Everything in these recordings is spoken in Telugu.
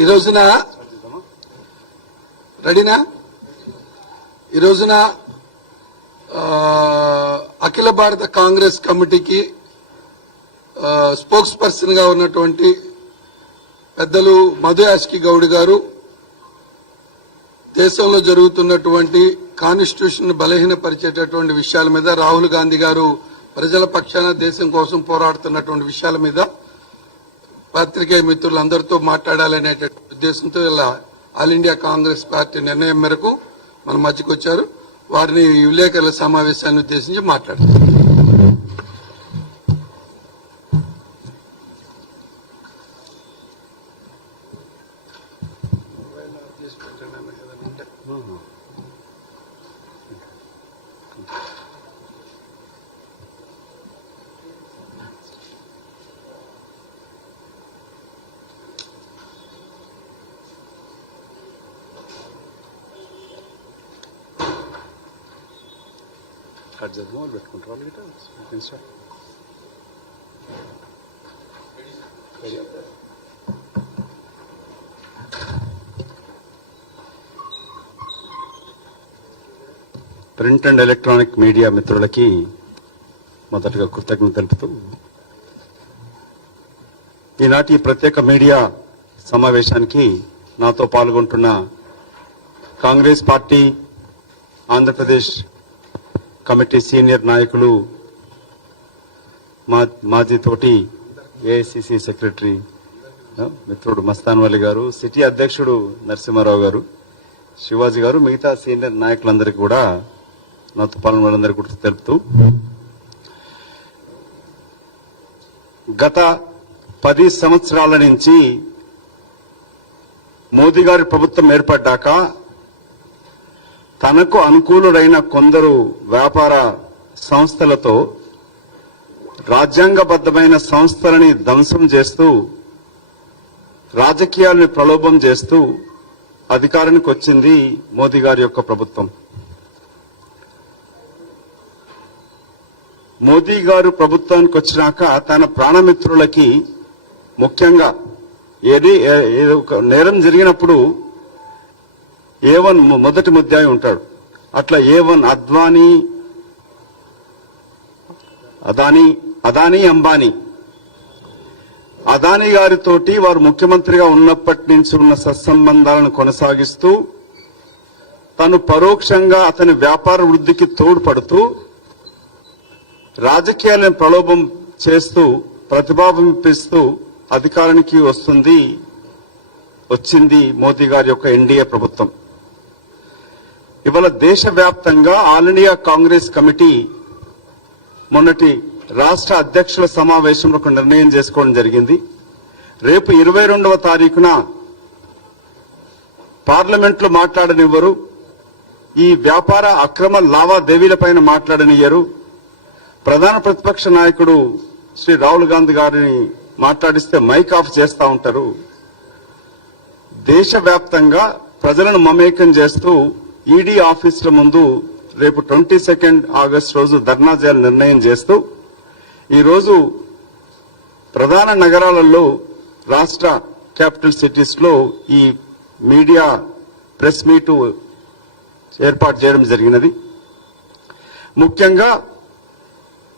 ఈ రోజున రెడీనా? ఈ రోజున అఖిల భారత కాంగ్రెస్ కమిటీకి స్పోక్స్ పర్సన్ గా ఉన్నటువంటి పెద్దలు మధు యాష్కి గౌడ్ గారు దేశంలో జరుగుతున్నటువంటి కాన్స్టిట్యూషన్ బలహీనపరిచేటటువంటి విషయాల మీద, రాహుల్ గాంధీ గారు ప్రజల పక్షాన దేశం కోసం పోరాడుతున్నటువంటి విషయాల మీద పాత్రికేయ మిత్రులందరితో మాట్లాడాలనే ఉద్దేశంతో ఇలా ఆల్ ఇండియా కాంగ్రెస్ పార్టీ నిర్ణయం మేరకు మన మధ్యకు వచ్చారు. వారిని విలేకరుల సమావేశాన్ని ఉద్దేశించి మాట్లాడతారు. కట్ చేద్దాం, పెట్టుకుంటారు గిట్ట ప్రింట్ అండ్ ఎలక్ట్రానిక్ మీడియా మిత్రులకి మొదటగా కృతజ్ఞత తెలుపుతూ ఈనాటి ప్రత్యేక మీడియా సమావేశానికి నాతో పాల్గొంటున్న Congress party Andhra Pradesh committee senior నాయకులు మాజీ తోటి ఏఐసిసి సెక్రటరీ మిత్రుడు మస్తాన్ వలి గారు, సిటీ అధ్యక్షుడు నరసింహారావు గారు, శివాజీ గారు, మిగతా సీనియర్ నాయకులందరికీ కూడా నాతో పాల్గొనందరికీ కూడా తెలుపుతూ గత 10 సంవత్సరాల నుంచి మోదీ గారి ప్రభుత్వం ఏర్పడ్డాక తనకు అనుకూలుడైన కొందరు వ్యాపార సంస్థలతో రాజ్యాంగబద్ధమైన సంస్థలని ధ్వంసం చేస్తూ రాజకీయాలను ప్రలోభం చేస్తూ అధికారానికి వచ్చింది మోదీ గారి యొక్క ప్రభుత్వం. మోదీ గారు ప్రభుత్వానికి వచ్చినాక తన ప్రాణమిత్రులకి ముఖ్యంగా నేరం జరిగినప్పుడు A1 మొదటి ముద్దాయి ఉంటాడు. అట్లా A1 అదానీ అంబానీ అదానీ గారితోటి వారు ముఖ్యమంత్రిగా ఉన్నప్పటి నుంచి ఉన్న సత్సంబంధాలను కొనసాగిస్తూ తను పరోక్షంగా అతని వ్యాపార వృద్ధికి తోడ్పడుతూ రాజకీయాలను ప్రలోభం చేస్తూ ప్రతిభావింపిస్తూ అధికారానికి వచ్చింది మోదీ గారి యొక్క ఎన్డీఏ ప్రభుత్వం. ఇవాళ దేశవ్యాప్తంగా ఆల్ ఇండియా కాంగ్రెస్ కమిటీ మొన్నటి రాష్ట్ర అధ్యక్షుల సమావేశంలో ఒక నిర్ణయం చేసుకోవడం జరిగింది. రేపు 22వ తారీఖున పార్లమెంట్లో మాట్లాడనివ్వరు, ఈ వ్యాపార అక్రమ లావాదేవీలపైన మాట్లాడనియ్యరు. ప్రధాన ప్రతిపక్ష నాయకుడు శ్రీ రాహుల్ గాంధీ గారిని మాట్లాడిస్తే మైక్ ఆఫ్ చేస్తా ఉంటారు. దేశవ్యాప్తంగా ప్రజలను మమేకం చేస్తూ ఈడీ ఆఫీసుల ముందు రేపు 22 ఆగస్టు రోజు ధర్నా చేయాలని నిర్ణయం చేస్తూ ఈరోజు ప్రధాన నగరాలలో రాష్ట్ర క్యాపిటల్ సిటీస్ లో ఈ మీడియా ప్రెస్ మీట్ ఏర్పాటు చేయడం జరిగినది. ముఖ్యంగా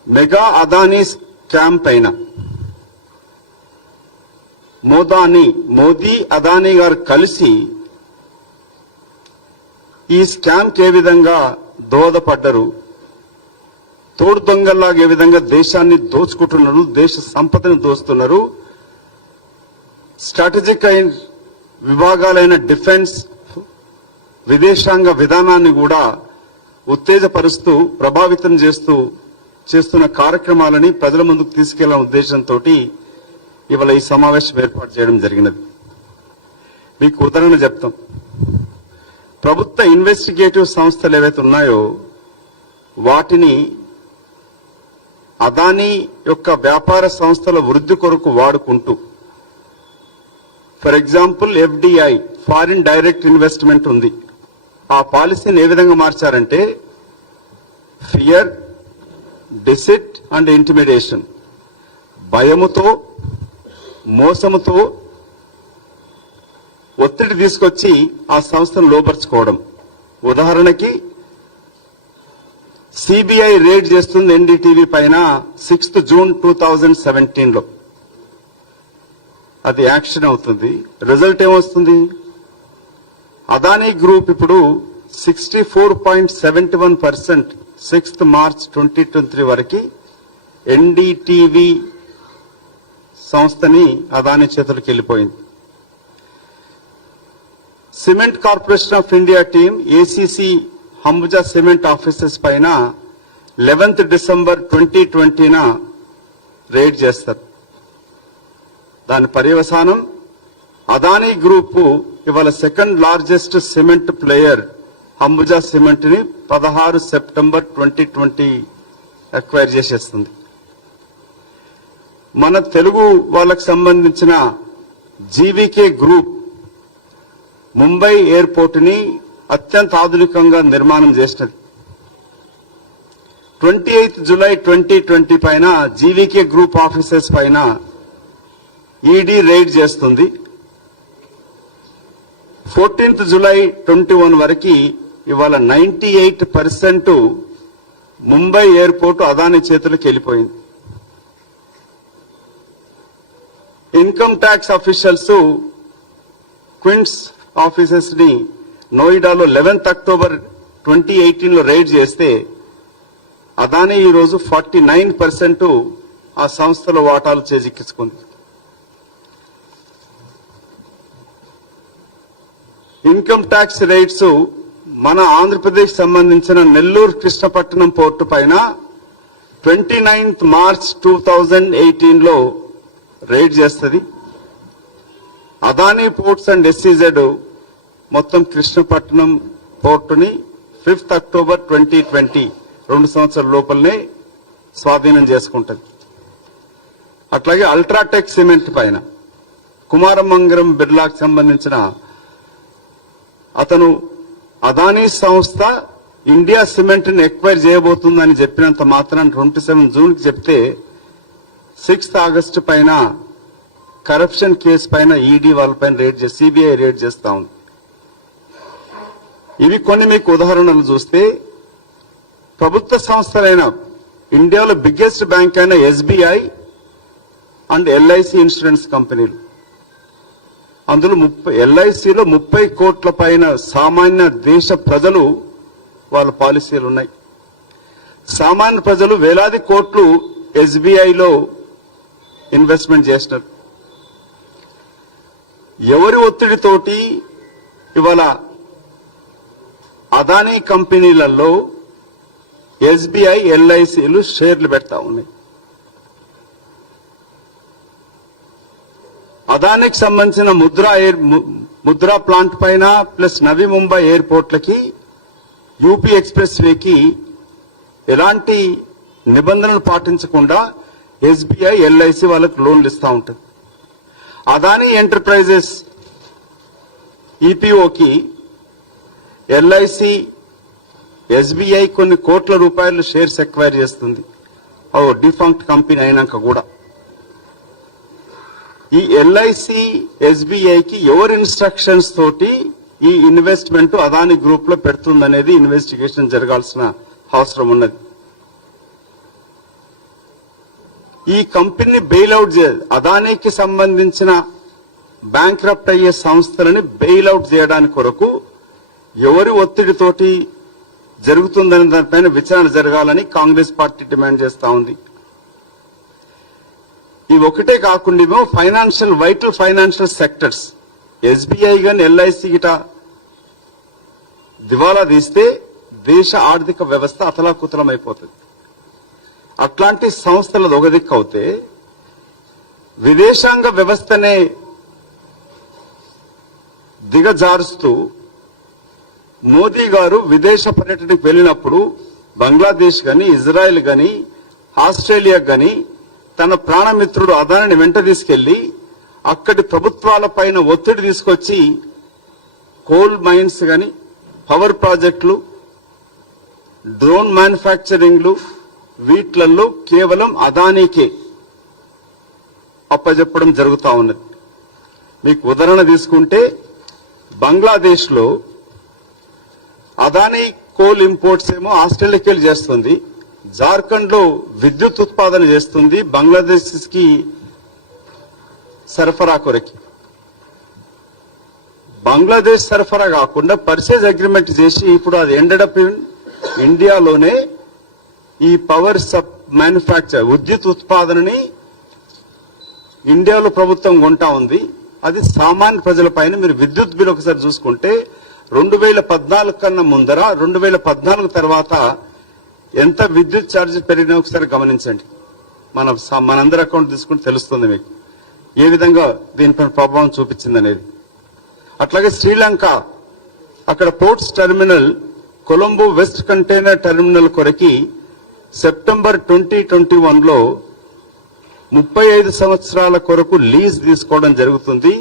మెగా అదానీ స్కామ్ పైన మోదీ అదానీ గారు కలిసి ఈ స్కామ్ కి ఏ విధంగా దోహదపడ్డారు, తోడు దొంగల్లాగా ఏ విధంగా దేశాన్ని దోచుకుంటున్నారు, దేశ సంపదను దోస్తున్నారు, స్ట్రాటజిక్ విభాగాలైన డిఫెన్స్, విదేశాంగ విధానాన్ని కూడా ఉత్తేజపరుస్తూ ప్రభావితం చేస్తున్న కార్యక్రమాలని ప్రజల ముందుకు తీసుకెళ్లే ఉద్దేశంతో ఇవాళ ఈ సమావేశం ఏర్పాటు చేయడం జరిగినది. మీకు ఉదాహరణ చెప్తాం. ప్రభుత్వ ఇన్వెస్టిగేటివ్ సంస్థలు ఏవైతే ఉన్నాయో వాటిని అదానీ యొక్క వ్యాపార సంస్థల వృద్ధి కొరకు వాడుకుంటూ, for example FDI foreign direct investment ఉంది. ఆ పాలసీని ఏ విధంగా మార్చారంటే ఫియర్, డిసిట్ అండ్ ఇంటిమిడేషన్, భయముతో, మోసముతో ఒత్తిడి తీసుకొచ్చి ఆ సంస్థను లోపరుచుకోవడం. ఉదాహరణకి సిబిఐ రేడ్ చేస్తుంది ఎన్డీటీవీ పైన 6th June 2017లో. అది యాక్షన్ అవుతుంది. రిజల్ట్ ఏమొస్తుంది? అదానీ గ్రూప్ ఇప్పుడు 64.71% 6th March 2023 వరకు ఎన్డీటీవీ సంస్థని అదానీ చేతులకు వెళ్ళిపోయింది. Cement corporation of India team ACC Ambuja cement offices పైన 11th December 2020న రేడ్ చేస్తారు. దాని పర్యవసానం అదానీ గ్రూప్ ఇవాళ second largest cement player Ambuja cement ని 16 September 2020 అక్వైర్ చేసేస్తుంది. మన తెలుగు వాళ్ళకు సంబంధించిన జీవీకే గ్రూప్ ముంబై ఎయిర్పోర్ట్ ని అత్యంత ఆధునికంగా నిర్మాణం చేసినది. 28th July 2020 పైన జీవీకే గ్రూప్ ఆఫీసెస్ పైన ఈడీ రైడ్ చేస్తుంది. 14th July 21 వరకు ఇవాళ 98% ముంబై ఎయిర్పోర్ట్ అదానీ చేతులకు వెళ్ళిపోయింది. Income tax officials Queens offices ని నోయిడాలో 11th October 2018లో రైడ్ చేస్తే అదానీ ఈ రోజు 49% ఆ సంస్థలో వాటాలు చేజిక్కించుకుంది. ఇన్కమ్ ట్యాక్స్ రైట్స్ మన ఆంధ్రప్రదేశ్ సంబంధించిన నెల్లూరు కృష్ణపట్నం పోర్టు పైన 29th March 2018లో రైడ్ చేస్తుంది. అదానీ పోర్ట్స్ అండ్ ఎస్సీజెడ్ మొత్తం కృష్ణపట్నం పోర్టుని 5th October 2020 2 సంవత్సరాల లోపలనే స్వాధీనం చేసుకుంటుంది. అట్లాగే అల్ట్రాటెక్ సిమెంట్ పైన కుమారమంగళం బిర్లాకు సంబంధించిన అతను అదానీ సంస్థ ఇండియా సిమెంట్ ని ఎక్వైర్ చేయబోతుందని చెప్పినంత మాత్రాన 27 June చెప్తే 6th August పైన కరప్షన్ కేసు పైన ఈడీ వాళ్ళపైన సిబిఐ రేడ్ చేస్తా ఉంది. ఇవి కొన్ని మీకు ఉదాహరణలు చూస్తే ప్రభుత్వ సంస్థలైన ఇండియాలో బిగ్గెస్ట్ బ్యాంక్ అయిన ఎస్బీఐ అండ్ ఎల్ఐసి ఇన్సూరెన్స్ కంపెనీలు, అందులో ఎల్ఐసిలో 30 కోట్ల పైన సామాన్య దేశ ప్రజలు వాళ్ళ పాలసీలు ఉన్నాయి. సామాన్య ప్రజలు వేలాది కోట్లు ఎస్బీఐలో ఇన్వెస్ట్మెంట్ చేసినారు. ఎవరి ఒత్తిడితోటి ఇవాళ అదానీ కంపెనీలలో ఎస్బీఐ ఎల్ఐసిలు షేర్లు పెడతా ఉన్నాయి. అదానికి సంబంధించిన ముద్రా ప్లాంట్ పైన ప్లస్ నవీ ముంబై ఎయిర్పోర్ట్లకి యూపీ ఎక్స్ప్రెస్ వేకి ఎలాంటి నిబంధనలు పాటించకుండా ఎస్బీఐ ఎల్ఐసి వాళ్ళకి లోన్లు ఇస్తా ఉంటుంది. అదానీ ఎంటర్ప్రైజెస్ ఈపీఓకి ఎల్ఐసి ఎస్బీఐ కొన్ని కోట్ల రూపాయలు షేర్స్ ఎక్వైర్ చేస్తుంది, డిఫాంక్ట్ కంపెనీ అయినాక కూడా. ఈ ఎల్ఐసి ఎస్బీఐకి ఎవరి ఇన్స్ట్రక్షన్స్ తోటి ఈ ఇన్వెస్ట్మెంట్ అదానీ గ్రూప్ లో పెడుతుందనేది ఇన్వెస్టిగేషన్ జరగాల్సిన అవసరం ఉన్నది. ఈ కంపెనీ బెయిల్అవుట్ అదానీకి సంబంధించిన బ్యాంక్రప్ట్ అయ్యే సంస్థలని బెయిల్అవుట్ చేయడానికి కొరకు ఎవరి ఒత్తిడితోటి జరుగుతుందనే దానిపైన విచారణ జరగాలని కాంగ్రెస్ పార్టీ డిమాండ్ చేస్తా ఉంది. ఇవి ఒకటే కాకుండా వైటల్ ఫైనాన్షియల్ సెక్టర్స్ ఎస్బీఐ గాని ఎల్ఐసి గిట దివాలా తీస్తే దేశ ఆర్థిక వ్యవస్థ అతలాకుతలం అయిపోతుంది. అట్లాంటి సంస్థలు ఒక దిక్కు అవుతే విదేశాంగ వ్యవస్థనే దిగజారుస్తూ మోదీ గారు విదేశ పర్యటనకు వెళ్ళినప్పుడు బంగ్లాదేశ్ గాని ఇజ్రాయెల్ గాని ఆస్ట్రేలియా గాని తన ప్రాణమిత్రుడు అదానిని వెంట తీసుకెళ్లి అక్కడి ప్రభుత్వాల పైన ఒత్తిడి తీసుకొచ్చి కోల్ మైన్స్ గాని పవర్ ప్రాజెక్టులు డ్రోన్ మ్యానుఫ్యాక్చరింగ్లు వీట్లలో కేవలం అదానీకే అప్పజెప్పడం జరుగుతా ఉన్నది. మీకు ఉదాహరణ తీసుకుంటే బంగ్లాదేశ్ లో అదానీ కోల్ ఇంపోర్ట్స్ ఏమో ఆస్ట్రేలియాకి వెళ్ళి చేస్తుంది, జార్ఖండ్ లో విద్యుత్ ఉత్పాదన చేస్తుంది బంగ్లాదేశ్ కి సరఫరా కొరకి. బంగ్లాదేశ్ సరఫరా కాకుండా పర్చేజ్ అగ్రిమెంట్ చేసి ఇప్పుడు అది ఎండెడప్ ఇండియాలోనే ఈ పవర్ మ్యానుఫ్యాక్చర్ విద్యుత్ ఉత్పాదనని ఇండియాలో ప్రభుత్వం కొంటా ఉంది. అది సామాన్య ప్రజల పైన మీరు విద్యుత్ బిల్ ఒకసారి చూసుకుంటే 2014 కన్నా ముందర 2014 తర్వాత ఎంత విద్యుత్ ఛార్జ్ పెరిగినా ఒకసారి గమనించండి. మనందరి అకౌంట్ తీసుకుంటే తెలుస్తుంది మీకు ఏ విధంగా దీనిపైన ప్రభావం చూపించింది అనేది. అట్లాగే శ్రీలంక అక్కడ ports terminal Colombo west container terminal కొరకి సెప్టెంబర్ 2021లో 35 సంవత్సరాల కొరకు లీజ్ తీసుకోవడం జరుగుతుంది.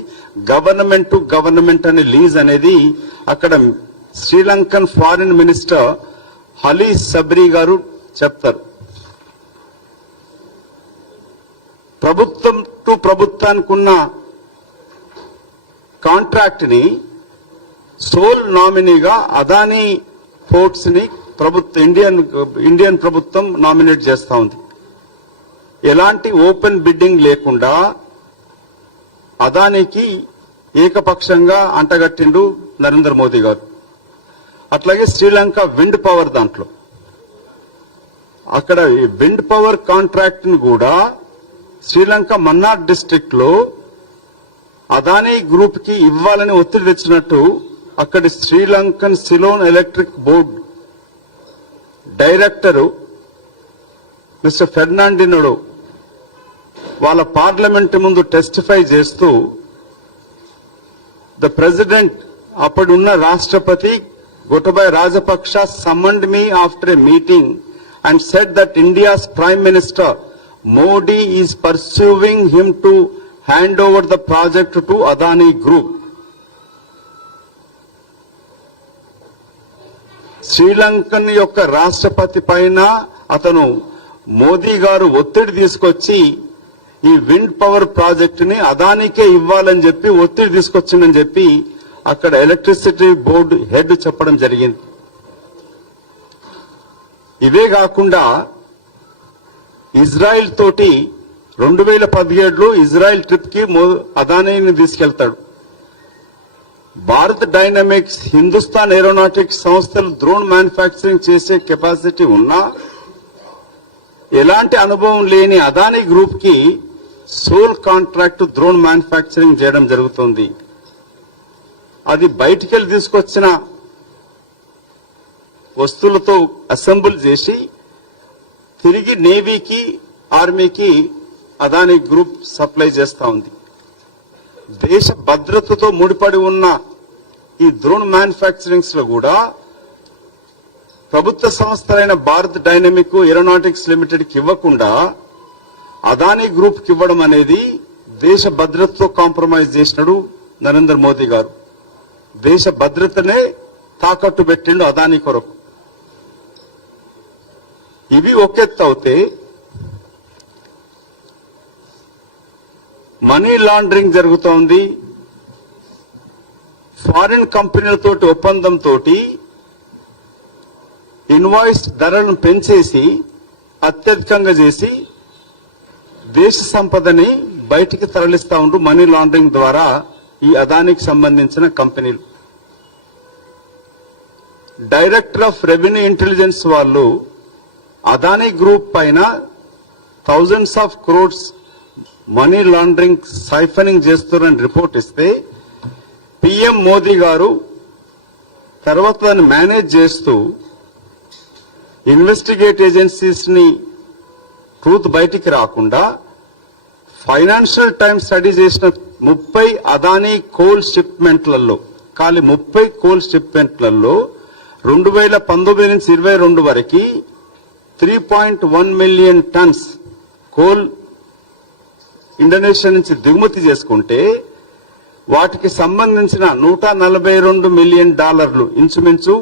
గవర్నమెంట్ టు గవర్నమెంట్ అనే లీజ్ అనేది అక్కడ శ్రీలంకన్ ఫారిన్ మినిస్టర్ హలీ సబ్రీ గారు చెప్తారు. ప్రభుత్వం టు ప్రభుత్వానికి ఉన్న కాంట్రాక్ట్ ని సోల్ నామినీగా అదానీ పోర్ట్స్ ని ఇండియన్ ప్రభుత్వం నామినేట్ చేస్తా ఉంది. ఎలాంటి ఓపెన్ బిడ్డింగ్ లేకుండా అదానికి ఏకపక్షంగా అంటగట్టిండు నరేంద్ర మోదీ గారు. అట్లాగే శ్రీలంక విండ్ పవర్ దాంట్లో అక్కడ ఈ విండ్ పవర్ కాంట్రాక్ట్ ని కూడా శ్రీలంక మన్నార్ డిస్ట్రిక్ట్ లో అదానీ గ్రూప్ కి ఇవ్వాలని ఒత్తిడి తెచ్చినట్టు అక్కడి Sri Lankan Ceylon electric board director mister ఫెర్నాండినోడు వాళ్ళ పార్లమెంట్ ముందు టెస్టిఫై చేస్తూ ద ప్రెసిడెంట్ అప్పుడున్న రాష్ట్రపతి Gotabaya Rajapaksa summoned me after a meeting and said that India's prime minister Modi is pursuing him to hand over the project to Adani group. Sri Lankan యొక్క రాష్ట్రపతి పైన అతను మోదీ గారు ఒత్తిడి తీసుకొచ్చి ఈ విండ్ పవర్ ప్రాజెక్టు ని అదానికే ఇవ్వాలని చెప్పి ఒత్తిడి తీసుకొచ్చిందని చెప్పి అక్కడ ఎలక్ట్రిసిటీ బోర్డు హెడ్ చెప్పడం జరిగింది. ఇవే కాకుండా ఇజ్రాయెల్ తోటి 2017లో ఇజ్రాయెల్ ట్రిప్ కి అదానీని తీసుకెళ్తాడు. భారత్ డైనమిక్స్, హిందుస్థాన్ ఏరోనాటిక్స్ సంస్థలు డ్రోన్ మ్యానుఫ్యాక్చరింగ్ చేసే కెపాసిటీ ఉన్నా ఎలాంటి అనుభవం లేని అదానీ గ్రూప్ కి సోల్ కాంట్రాక్ట్ డ్రోన్ మ్యానుఫ్యాక్చరింగ్ చేయడం జరుగుతుంది. అది బయటికెళ్ళి తీసుకొచ్చిన వస్తువులతో అసెంబుల్ చేసి తిరిగి నేవీకి ఆర్మీకి అదానీ గ్రూప్ సప్లై చేస్తా ఉంది. దేశ భద్రతతో ముడిపడి ఉన్న ఈ డ్రోన్ మ్యానుఫ్యాక్చరింగ్స్ లో కూడా ప్రభుత్వ సంస్థలైన భారత్ డైనమిక్ ఏరోనాటిక్స్ లిమిటెడ్ కి ఇవ్వకుండా అదానీ గ్రూప్ కి ఇవ్వడం అనేది దేశ భద్రతతో కాంప్రమైజ్ చేసినాడు నరేంద్ర మోదీ గారు. దేశ భద్రతనే తాకట్టు పెట్టిండు అదానీ కొరకు. ఇవి ఒకెత్తు అవుతే మనీ లాండరింగ్ జరుగుతోంది. ఫారిన్ కంపెనీలతోటి ఒప్పందంతో ఇన్వాయిస్ ధరలను పెంచేసి అత్యధికంగా చేసి దేశ సంపదని బయటికి తరలిస్తా ఉంటూ మనీ లాండరింగ్ ద్వారా ఈ అదానికి సంబంధించిన కంపెనీలు. డైరెక్టర్ ఆఫ్ రెవెన్యూ ఇంటెలిజెన్స్ వాళ్ళు అదానీ గ్రూప్ పైన thousands of crores money laundering siphoning చేస్తున్నారని రిపోర్ట్ ఇస్తే పిఎం మోదీ గారు తర్వాత దాన్ని మేనేజ్ చేస్తూ ఇన్వెస్టిగేట్ ఏజెన్సీస్ ని ట్రూత్ బయటికి రాకుండా ఫైనాన్షియల్ టైమ్స్ స్టడీ చేసిన 30 అదానీ కోల్ షిప్మెంట్లలో ఖాళీ 30 కోల్ షిప్మెంట్లలో 2019 నుంచి 22 వరకు 3.1 మిలియన్ టన్స్ కోల్ ఇండోనేషియా నుంచి దిగుమతి చేసుకుంటే వాటికి సంబంధించిన $142 మిలియన్ ఇంచుమించు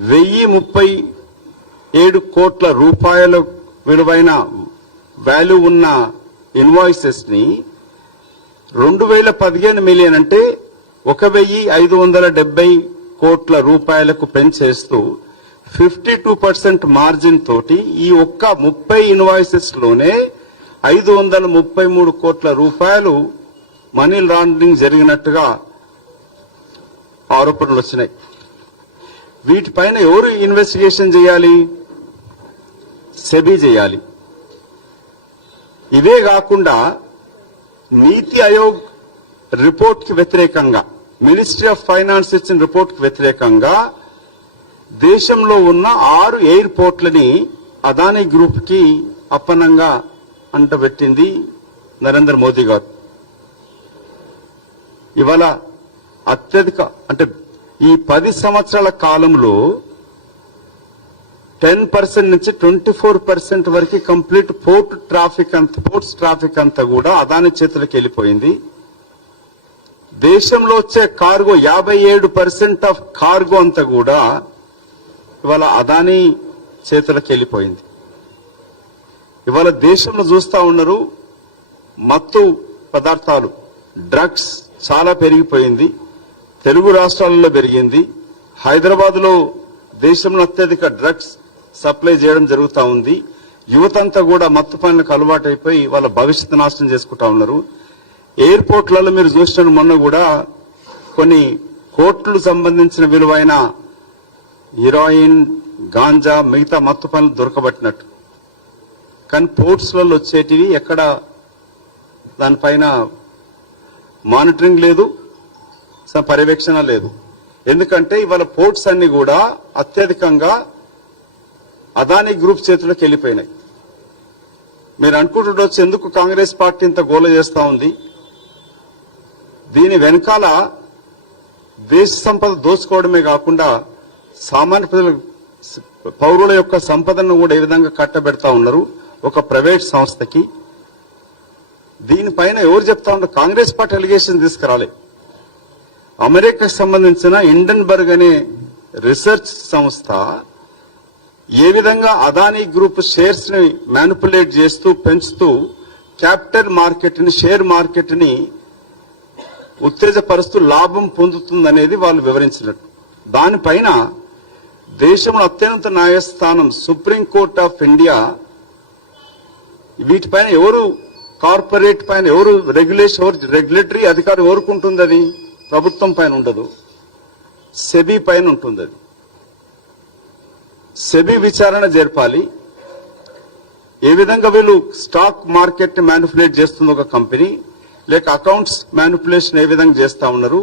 1037 కోట్ల రూపాయల విలువైన వాల్యూ ఉన్న ఇన్వాయిసెస్ ని 2015 మిలియన్ అంటే 1,570 కోట్ల రూపాయలకు పెంచేస్తూ 52% మార్జిన్ తోటి ఈ ఒక్క 30 ఇన్వాయిసెస్ లోనే 533 కోట్ల రూపాయలు మనీ లాండరింగ్ జరిగినట్టుగా ఆరోపణలు వచ్చినాయి. వీటిపైన ఎవరు ఇన్వెస్టిగేషన్ చేయాలి? సెబీ చేయాలి. ఇవే కాకుండా నీతి ఆయోగ్ రిపోర్ట్ కి వ్యతిరేకంగా, మినిస్ట్రీ ఆఫ్ ఫైనాన్స్ ఇచ్చిన రిపోర్ట్ కి వ్యతిరేకంగా దేశంలో ఉన్న 6 ఎయిర్పోర్ట్లని అదానీ గ్రూప్ కి అప్పనంగా అంటబెట్టింది నరేంద్ర మోదీ గారు. ఇవాళ అత్యధిక అంటే ఈ 10 సంవత్సరాల కాలంలో 10% నుంచి 24% వరకు కంప్లీట్ పోర్ట్స్ ట్రాఫిక్ అంతా కూడా అదాని చేతులకు వెళ్ళిపోయింది. దేశంలో వచ్చే కార్గో 57% ఆఫ్ కార్గో అంతా కూడా ఇవాళ అదాని చేతులకు వెళ్ళిపోయింది. ఇవాళ దేశంలో చూస్తా ఉన్నారు, మత్తు పదార్థాలు, డ్రగ్స్ చాలా పెరిగిపోయింది. తెలుగు రాష్ట్రాలలో పెరిగింది. హైదరాబాద్ లో దేశంలో అత్యధిక డ్రగ్స్ సప్లై చేయడం జరుగుతూ ఉంది. యువతంతా కూడా మత్తు పనులకు అలవాటైపోయి వాళ్ళ భవిష్యత్తు నాశనం చేసుకుంటా ఉన్నారు. ఎయిర్పోర్ట్లలో మీరు చూసిన మొన్న కూడా కొన్ని కోట్లు సంబంధించిన విలువైన హీరోయిన్, గాంజా, మిగతా మత్తు పనులు దొరకబట్టినట్టు. కానీ పోర్ట్స్లలో వచ్చేటివి ఎక్కడ దానిపైన మానిటరింగ్ లేదు, పర్యవేక్షణ లేదు. ఎందుకంటే ఇవాళ పోర్ట్స్ అన్ని కూడా అత్యధికంగా అదానీ గ్రూప్ చేతులకు వెళ్ళిపోయినాయి. మీరు అనుకుంటుండొచ్చు ఎందుకు కాంగ్రెస్ పార్టీ ఇంత గోల చేస్తా ఉంది. దీని వెనకాల దేశ సంపద దోచుకోవడమే కాకుండా సామాన్య ప్రజల పౌరుల యొక్క సంపదను కూడా ఏ విధంగా కట్టబెడతా ఉన్నారు ఒక ప్రైవేట్ సంస్థకి. దీనిపైన ఎవరు చెప్తా ఉన్నారు? కాంగ్రెస్ పార్టీ అలిగేషన్ తీసుకురాలే. అమెరికాకు సంబంధించిన ఇండెన్బర్గ్ అనే రీసెర్చ్ సంస్థ ఏ విధంగా అదానీ గ్రూప్ షేర్స్ ని మ్యానిపులేట్ చేస్తూ పెంచుతూ క్యాపిటల్ మార్కెట్ ని, షేర్ మార్కెట్ ని ఉత్తేజపరుస్తూ లాభం పొందుతుందనేది వాళ్ళు వివరించినట్టు. దానిపైన దేశంలో అత్యున్నత న్యాయస్థానం సుప్రీంకోర్టు ఆఫ్ ఇండియా వీటిపైన ఎవరు కార్పొరేట్ పైన ఎవరు రెగ్యులేటరీ అధికారం ఎవరుకుంటుంది? అది ప్రభుత్వం పైన ఉండదు, సెబీ పైన ఉంటుంది. అది సెబీ విచారణ జరపాలి. ఏ విధంగా వీళ్ళు స్టాక్ మార్కెట్ ని మ్యానిపులేట్ చేస్తుంది ఒక కంపెనీ, లేక అకౌంట్స్ మ్యానిపులేషన్ ఏ విధంగా చేస్తా ఉన్నారు,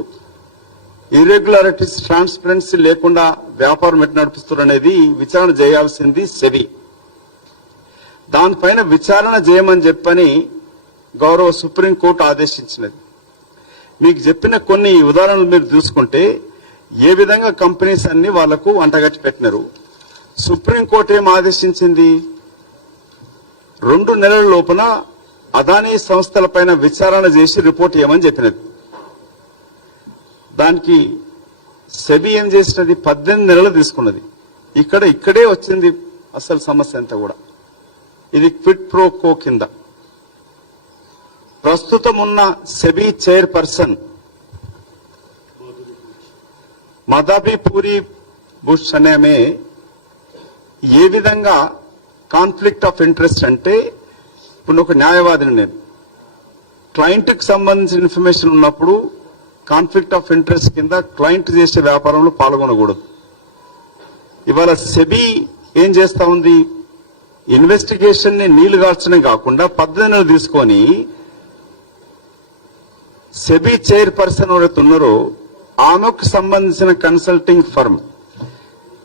ఇర్రెగ్యులారిటీస్, ట్రాన్స్పరెన్సీ లేకుండా వ్యాపారం ఎట్లా నడుపుస్తున్నారు అనేది విచారణ చేయాల్సింది సెబీ. దానిపైన విచారణ చేయమని చెప్పని గౌరవ సుప్రీంకోర్టు ఆదేశించినది. మీకు చెప్పిన కొన్ని ఉదాహరణలు మీరు చూసుకుంటే ఏ విధంగా కంపెనీస్ అన్ని వాళ్లకు అంటగట్టి పెట్టినారు. సుప్రీంకోర్టు ఏం ఆదేశించింది? 2 నెలల లోపున అదానీ సంస్థలపైన విచారణ చేసి రిపోర్ట్ ఇవ్వమని చెప్పినది. దానికి సెబీ ఏం చేసినది? 18 నెలలు తీసుకున్నది. ఇక్కడే వచ్చింది అసలు సమస్య అంతా కూడా. ఇది క్విట్ ప్రో కో కింద. ప్రస్తుతం ఉన్న SEBI chairperson Madhabi puri bush అనే ఆమె ఏ విధంగా కాన్ఫ్లిక్ట్ ఆఫ్ ఇంట్రెస్ట్ అంటే, ఇప్పుడు ఒక న్యాయవాదిని నేను, క్లయింట్కి సంబంధించిన ఇన్ఫర్మేషన్ ఉన్నప్పుడు కాన్ఫ్లిక్ట్ ఆఫ్ ఇంట్రెస్ట్ కింద క్లయింట్ చేసే వ్యాపారంలో పాల్గొనకూడదు. ఇవాళ సెబీ ఏం చేస్తా ఉంది? ఇన్వెస్టిగేషన్ ని నీళ్లు గార్చడం కాకుండా 18 నెలలు తీసుకొని సెబీ చైర్పర్సన్ ఎవరైతే ఉన్నారో ఆమెకు సంబంధించిన కన్సల్టింగ్ ఫర్మ్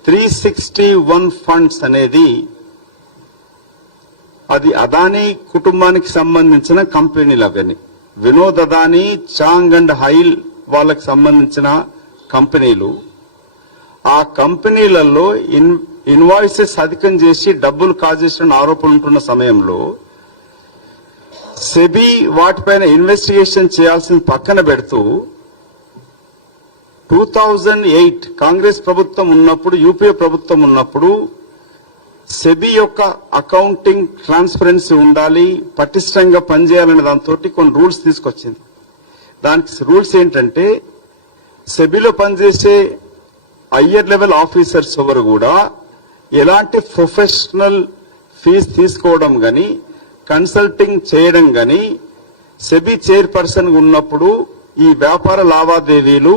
361 ఫండ్స్ అనేది అది అదానీ కుటుంబానికి సంబంధించిన కంపెనీలు. అవన్నీ వినోద్ అదానీ, చాంగ్ అండ్ హైల్ వాళ్ళకి సంబంధించిన కంపెనీలు. ఆ కంపెనీలలో ఇన్వాయిసెస్ అధికం చేసి డబ్బులు కాజేసిన ఆరోపణలు ఉంటున్న సమయంలో సెబీ వాటిపైన ఇన్వెస్టిగేషన్ చేయాల్సిన పక్కన పెడుతూ 2008 కాంగ్రెస్ ప్రభుత్వం ఉన్నప్పుడు, యూపీఏ ప్రభుత్వం ఉన్నప్పుడు సెబీ యొక్క అకౌంటింగ్ ట్రాన్స్పరెన్సీ ఉండాలి, పటిష్టంగా పనిచేయాలనే దాంతో కొన్ని రూల్స్ తీసుకొచ్చింది. దానికి రూల్స్ ఏంటంటే సెబీలో పనిచేసే హయ్యర్ లెవెల్ ఆఫీసర్స్ ఎవరు కూడా ఎలాంటి ప్రొఫెషనల్ ఫీజు తీసుకోవడం గాని కన్సల్టింగ్ చేయడం గాని సెబీ చైర్పర్సన్ ఉన్నప్పుడు ఈ వ్యాపార లావాదేవీలు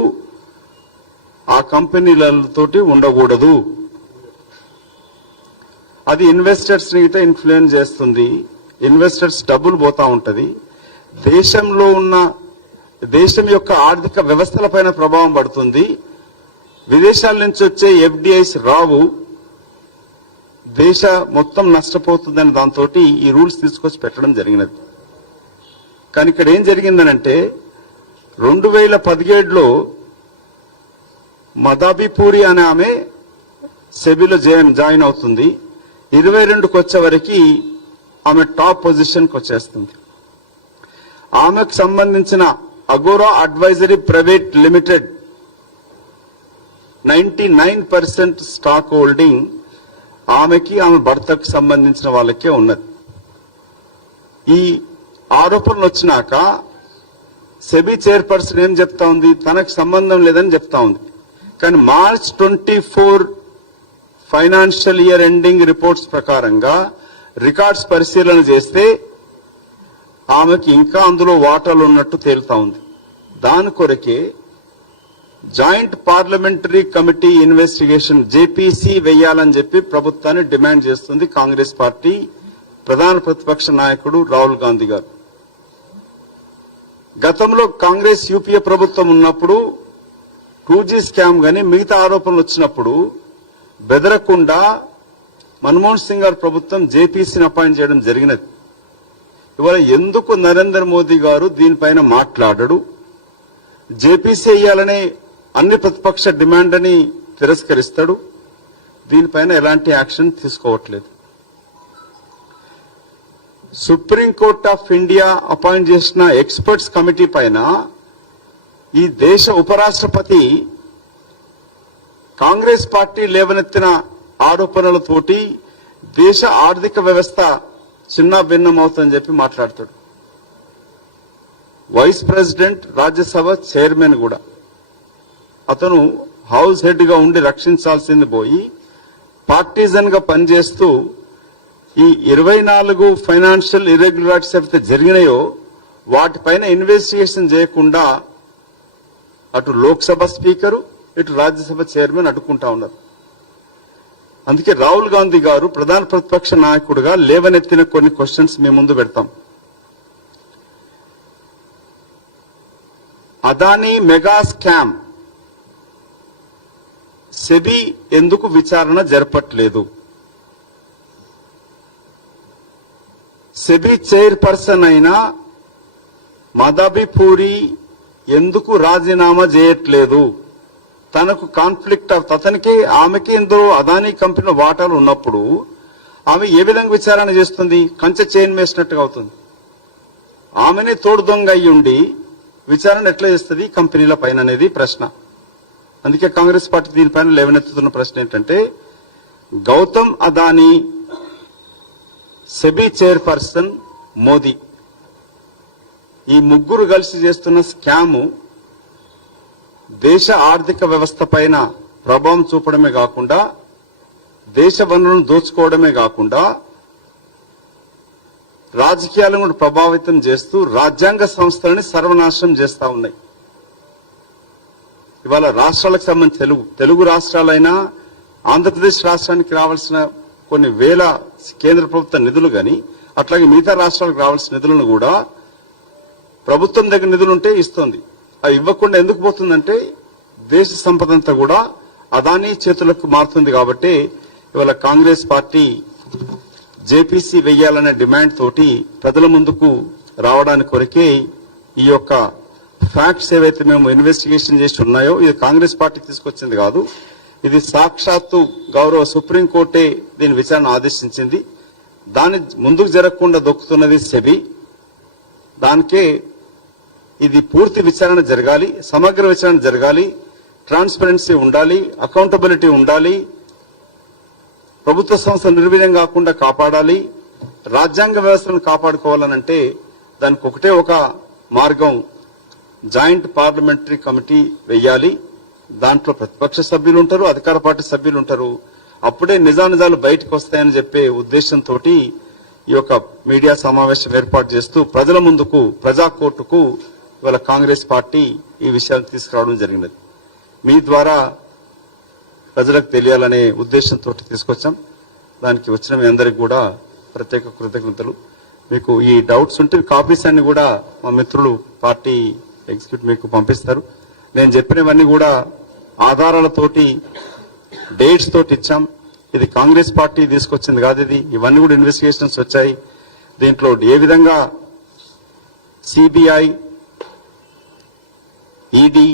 ఆ కంపెనీలతోటి ఉండకూడదు. అది ఇన్వెస్టర్స్ ని ఇన్ఫ్లుయెన్స్ చేస్తుంది. ఇన్వెస్టర్స్ డబ్బులు పోతా ఉంటది. దేశంలో ఉన్న దేశం యొక్క ఆర్థిక వ్యవస్థలపైన ప్రభావం పడుతుంది. విదేశాల నుంచి వచ్చే ఎఫ్డిఐస్ రావు. దేశ మొత్తం నష్టపోతుందని దాంతో ఈ రూల్స్ తీసుకొచ్చి పెట్టడం జరిగినది. కానీ ఇక్కడ ఏం జరిగిందనంటే 2017లో మదాబిపూరి అనే ఆమె సెబీలో జాయిన్ అవుతుంది. 22కి వచ్చే వరకు ఆమె టాప్ పొజిషన్కి వచ్చేస్తుంది. ఆమెకు సంబంధించిన Agora advisory private limited 99% stock holding ఆమెకి ఆమె భర్తకు సంబంధించిన వాళ్ళకే ఉన్నది. ఈ ఆరోపణలు వచ్చినాక సెబీ చైర్పర్సన్ ఏం చెప్తా ఉంది, తనకు సంబంధం లేదని చెప్తా ఉంది. కానీ March 24 financial year ending reports ప్రకారంగా రికార్డ్స్ పరిశీలన చేస్తే ఆమెకి ఇంకా అందులో వాటాలు ఉన్నట్టు తేలుతా ఉంది. దాని కొరకే joint parliamentary committee investigation JPC వేయాలని చెప్పి ప్రభుత్వాన్ని డిమాండ్ చేస్తుంది కాంగ్రెస్ పార్టీ ప్రధాన ప్రతిపక్ష నాయకుడు రాహుల్ గాంధీ గారు. గతంలో కాంగ్రెస్ యూపీఏ ప్రభుత్వం ఉన్నప్పుడు 2G స్కామ్ గాని మిగతా ఆరోపణలు వచ్చినప్పుడు బెదరకుండా మన్మోహన్ సింగ్ గారి ప్రభుత్వం జేపీసీని అపాయింట్ చేయడం జరిగినది. ఇవాళ ఎందుకు నరేంద్ర మోదీ గారు దీనిపైన మాట్లాడడు? జేపీసీ వేయాలనే అన్ని ప్రతిపక్ష డిమాండ్ అని తిరస్కరిస్తాడు. దీనిపైన ఎలాంటి యాక్షన్ తీసుకోవట్లేదు. సుప్రీంకోర్టు ఆఫ్ ఇండియా అపాయింట్ చేసిన ఎక్స్పర్ట్స్ కమిటీ పైన ఈ దేశ ఉపరాష్ట్రపతి కాంగ్రెస్ పార్టీ లేవనెత్తిన ఆరోపణలతోటి దేశ ఆర్థిక వ్యవస్థ చిన్నాభిన్నమవుతుందని చెప్పి మాట్లాడతాడు. వైస్ ప్రెసిడెంట్ రాజ్యసభ చైర్మన్ కూడా అతను హౌస్ హెడ్ గా ఉండి రక్షించాల్సింది పోయి పార్టీజన్ గా పనిచేస్తూ ఈ 24 ఫైనాన్షియల్ ఇర్రెగ్యులారిటీస్ ఏవైతే జరిగినాయో వాటిపైన ఇన్వెస్టిగేషన్ చేయకుండా అటు లోక్సభ స్పీకరు ఇటు రాజ్యసభ చైర్మన్ అడ్డుకుంటా ఉన్నారు. అందుకే రాహుల్ గాంధీ గారు ప్రధాన ప్రతిపక్ష నాయకుడిగా లేవనెత్తిన కొన్ని క్వశ్చన్స్ మేము ముందు పెడతాం. అదానీ మెగా స్కామ్ సెబీ ఎందుకు విచారణ జరపట్లేదు? సెబీ చైర్పర్సన్ అయిన మదాబిపూరి ఎందుకు రాజీనామా చేయట్లేదు? తనకు కాన్ఫ్లిక్ట్ అతనికి ఆమెకి ఇందులో అదానీ కంపెనీ వాటాలు ఉన్నప్పుడు ఆమె ఏ విధంగా విచారణ చేస్తుంది? కంచె చైన్ వేసినట్టుగా అవుతుంది. ఆమెనే తోడు దొంగ అయి ఉండి విచారణ ఎట్లా చేస్తుంది కంపెనీల పైన అనేది ప్రశ్న. అందుకే కాంగ్రెస్ పార్టీ దీనిపైన లేవనెత్తుతున్న ప్రశ్న ఏంటంటే గౌతమ్ అదానీ, సెబీ చైర్పర్సన్ మోదీ ఈ ముగ్గురు కలిసి చేస్తున్న స్కాము దేశ ఆర్థిక వ్యవస్థ పైన ప్రభావం చూపడమే కాకుండా దేశ వనరులను దోచుకోవడమే కాకుండా రాజకీయాలను కూడా ప్రభావితం చేస్తూ రాజ్యాంగ సంస్థలని సర్వనాశనం చేస్తా ఉన్నాయి. ఇవాళ రాష్ట్రాలకు సంబంధించి తెలుగు రాష్ట్రాలైనా ఆంధ్రప్రదేశ్ రాష్ట్రానికి రావాల్సిన కొన్ని వేల కేంద్ర ప్రభుత్వ నిధులు గాని అట్లాగే మిగతా రాష్ట్రాలకు రావాల్సిన నిధులను కూడా ప్రభుత్వం దగ్గర నిధులుంటే ఇస్తుంది. అవి ఇవ్వకుండా ఎందుకు పోతుందంటే దేశ సంపద అంతా కూడా అదానీ చేతులకు మారుతుంది. కాబట్టి ఇవాళ కాంగ్రెస్ పార్టీ జేపీసీ వెయ్యాలనే డిమాండ్ తోటి ప్రజల ముందుకు రావడానికి కొరకే ఈ యొక్క ఫ్యాక్ట్స్ ఏవైతే మేము ఇన్వెస్టిగేషన్ చేసి ఉన్నాయో ఇది కాంగ్రెస్ పార్టీ తీసుకొచ్చింది కాదు. ఇది సాక్షాత్తు గౌరవ సుప్రీంకోర్టే దీని విచారణ ఆదేశించింది. దాని ముందుకు జరగకుండా దొక్కుతున్నది సెబీ. దానికే ఇది పూర్తి విచారణ జరగాలి, సమగ్ర విచారణ జరగాలి, ట్రాన్స్పరెన్సీ ఉండాలి, అకౌంటబిలిటీ ఉండాలి, ప్రభుత్వ సంస్థలు నిర్వీర్యం కాకుండా కాపాడాలి, రాజ్యాంగ వ్యవస్థను కాపాడుకోవాలనంటే దానికి ఒకటే ఒక మార్గం జాయింట్ పార్లమెంటరీ కమిటీ వెయ్యాలి. దాంట్లో ప్రతిపక్ష సభ్యులు ఉంటారు, అధికార పార్టీ సభ్యులు ఉంటారు. అప్పుడే నిజానిజాలు బయటకు వస్తాయని చెప్పే ఉద్దేశంతో ఈ యొక్క మీడియా సమావేశం ఏర్పాటు చేస్తూ ప్రజల ముందుకు, ప్రజా కోర్టుకు ఇవాళ కాంగ్రెస్ పార్టీ ఈ విషయాన్ని తీసుకురావడం జరిగినది. మీ ద్వారా ప్రజలకు తెలియాలనే ఉద్దేశంతో తీసుకొచ్చాం. దానికి వచ్చిన మీ అందరికి కూడా ప్రత్యేక కృతజ్ఞతలు. మీకు ఈ డౌట్స్ ఉంటే కాపీస్ అన్ని కూడా మా మిత్రులు పార్టీ ఎగ్జిక్యూటివ్ మీకు పంపిస్తారు. నేను చెప్పినవన్నీ కూడా ఆధారాలతోటి, డేట్స్ తోటి ఇచ్చాం. ఇది కాంగ్రెస్ పార్టీ తీసుకొచ్చింది కాదు. ఇవన్నీ కూడా ఇన్వెస్టిగేషన్స్ వచ్చాయి. దీంట్లో ఏ విధంగా సిబిఐ, ఈడీ,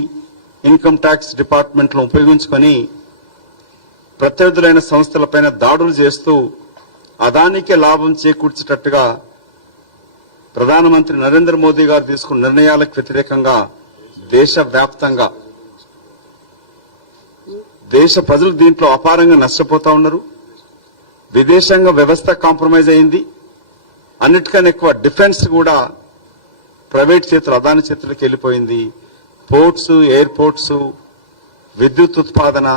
ఇన్కమ్ ట్యాక్స్ డిపార్ట్మెంట్లను ఉపయోగించుకొని ప్రత్యర్థులైన సంస్థలపైన దాడులు చేస్తూ అదానికే లాభం చేకూర్చేటట్టుగా ప్రధానమంత్రి నరేంద్ర మోదీ గారు తీసుకున్న నిర్ణయాలకు వ్యతిరేకంగా దేశవ్యాప్తంగా దేశ ప్రజలు దీంట్లో అపారంగా నష్టపోతా ఉన్నారు. విదేశాంగ వ్యవస్థ కాంప్రమైజ్ అయింది. అన్నిటికన్నా ఎక్కువ డిఫెన్స్ కూడా ప్రైవేట్ చేతులు, అదాని చేతులకు వెళ్లిపోయింది. పోర్ట్స్, ఎయిర్పోర్ట్స్, విద్యుత్ ఉత్పాదన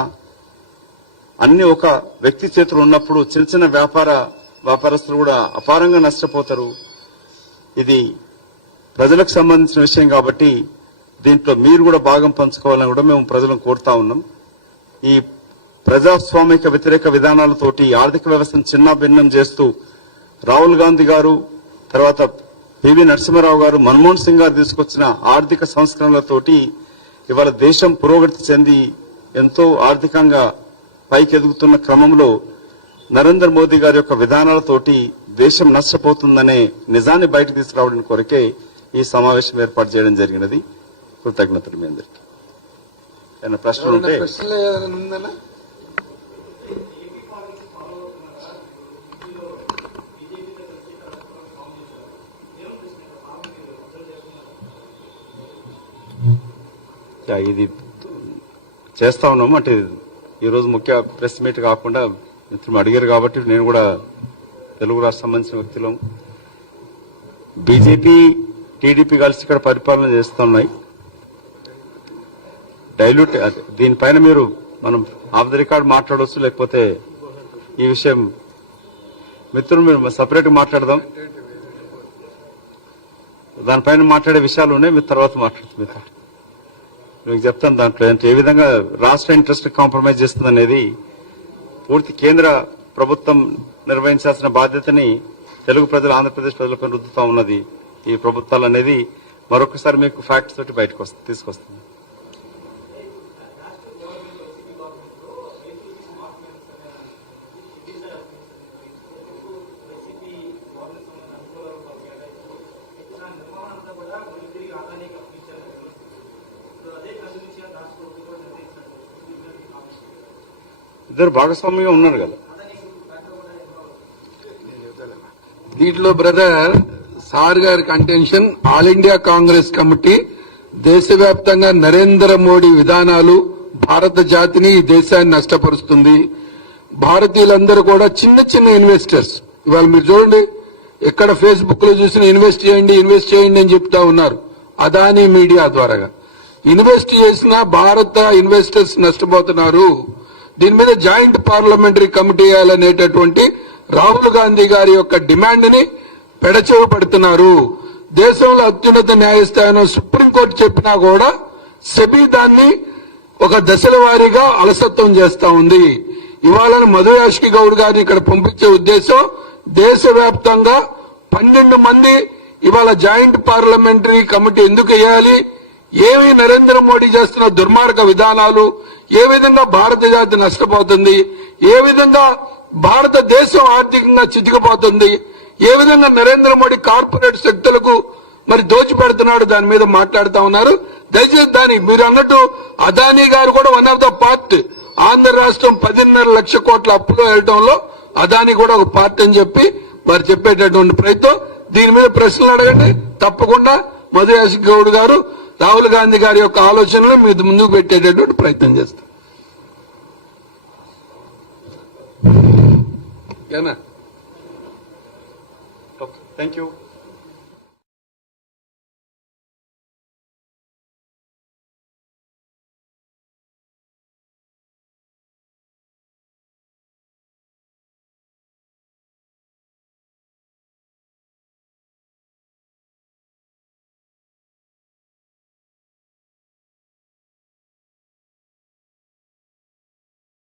అన్ని ఒక వ్యక్తి చేతులు ఉన్నప్పుడు చిన్న చిన్న వ్యాపారస్తులు కూడా అపారంగా నష్టపోతారు. ఇది ప్రజలకు సంబంధించిన విషయం కాబట్టి దీంట్లో మీరు కూడా భాగం పంచుకోవాలని కూడా మేము ప్రజలను కోరుతా ఉన్నాం. ఈ ప్రజాస్వామిక వ్యతిరేక విధానాలతోటి ఆర్థిక వ్యవస్థను చిన్న భిన్నం చేస్తూ రాహుల్ గాంధీ గారు, తర్వాత పివి నరసింహారావు గారు, మన్మోహన్ సింగ్ గారు తీసుకొచ్చిన ఆర్థిక సంస్కరణలతోటి ఇవాళ దేశం పురోగతి చెంది ఎంతో ఆర్థికంగా పైకి ఎదుగుతున్న క్రమంలో నరేంద్ర మోదీ గారి యొక్క విధానాలతోటి దేశం నష్టపోతుందనే నిజాన్ని బయటకు తీసుకురావడానికి కొరకే ఈ సమావేశం ఏర్పాటు చేయడం జరిగినది. కృతజ్ఞతలు మీ అందరికీ. ఏమైనా ప్రశ్నలు ఉంటే ఇది చేస్తా ఉన్నాము. అంటే ఈరోజు ముఖ్య ప్రెస్ మీట్ కాకుండా మిత్రులు అడిగారు కాబట్టి నేను కూడా తెలుగు రాష్ట్రం సంబంధించిన వ్యక్తులు, బీజేపీ, టీడీపీ కలిసి ఇక్కడ పరిపాలన చేస్తున్నాయి. డైల్యూట్ దీనిపైన మీరు మనం ఆఫ్ ద రికార్డ్ మాట్లాడవచ్చు, లేకపోతే ఈ విషయం మిత్రులు మీరు సపరేట్ మాట్లాడదాం. దానిపైన మాట్లాడే విషయాలు ఉన్నాయి, మీరు తర్వాత మాట్లాడుతుంది. మీకు చెప్తాను దాంట్లో ఏ విధంగా రాష్ట్ర ఇంట్రెస్ట్ కాంప్రమైజ్ చేస్తుంది అనేది. పూర్తి కేంద్ర ప్రభుత్వం నిర్వహించాల్సిన బాధ్యతని తెలుగు ప్రజలు, ఆంధ్రప్రదేశ్ ప్రజలపై రుద్దుతా ఉన్నది ఈ ప్రభుత్వాలు అనేది మరొకసారి మీకు ఫ్యాక్ట్స్ తోటి బయటకు తీసుకొస్తుంది. ఇద్దరు భాగస్వామ్యంగా ఉన్నారు కదా దీంట్లో. బ్రదర్, సార్ గారి contention all India Congress committee దేశవ్యాప్తంగా నరేంద్ర మోడీ విధానాలు భారత జాతిని, ఈ దేశాన్ని నష్టపరుస్తుంది. భారతీయులందరూ కూడా చిన్న చిన్న ఇన్వెస్టర్స్, ఇవాళ మీరు చూడండి ఎక్కడ ఫేస్బుక్ లో చూసిన ఇన్వెస్ట్ చేయండి అని చెప్తా ఉన్నారు. అదానీ మీడియా ద్వారా ఇన్వెస్ట్ చేసిన భారత ఇన్వెస్టర్స్ నష్టపోతున్నారు. దీని మీద జాయింట్ పార్లమెంటరీ కమిటీ వేయాలనేటటువంటి రాహుల్ గాంధీ గారి యొక్క డిమాండ్ ని పెడచెవి పడుతున్నారు. దేశంలో అత్యున్నత న్యాయస్థానం సుప్రీంకోర్టు చెప్పినా కూడా సెబీ దాన్ని ఒక దశల వారీగా అలసత్వం చేస్తా ఉంది. ఇవాళ మధు యాష్కి గౌడ్ గారిని ఇక్కడ పంపించే ఉద్దేశం దేశవ్యాప్తంగా 12 మంది ఇవాళ జాయింట్ పార్లమెంటరీ కమిటీ ఎందుకు వేయాలి, ఏమి నరేంద్ర మోడీ చేస్తున్న దుర్మార్గ విధానాలు, ఏ విధంగా భారత జాతి నష్టపోతుంది, ఏ విధంగా భారతదేశం ఆర్థికంగా చితికిపోతుంది, ఏ విధంగా నరేంద్ర మోడీ కార్పొరేట్ శక్తులకు మరి దోచిపెడుతున్నాడు, దాని మీద మాట్లాడుతా ఉన్నారు. దయచేసి దాని మీరు అన్నట్టు అదానీ గారు కూడా one of the part. Andhra రాష్ట్రం 10.5 లక్షల కోట్ల అప్పులో వెళ్ళడంలో అదానీ కూడా ఒక పార్ట్ అని చెప్పి వారు చెప్పేటటువంటి ప్రయత్నం. దీని మీద ప్రశ్నలు అడగండి, తప్పకుండా మధు యాష్కి గౌడ్ గారు రాహుల్ గాంధీ గారి యొక్క ఆలోచనలు మీరు ముందుకు పెట్టేటటువంటి ప్రయత్నం చేస్తారు. Thank you.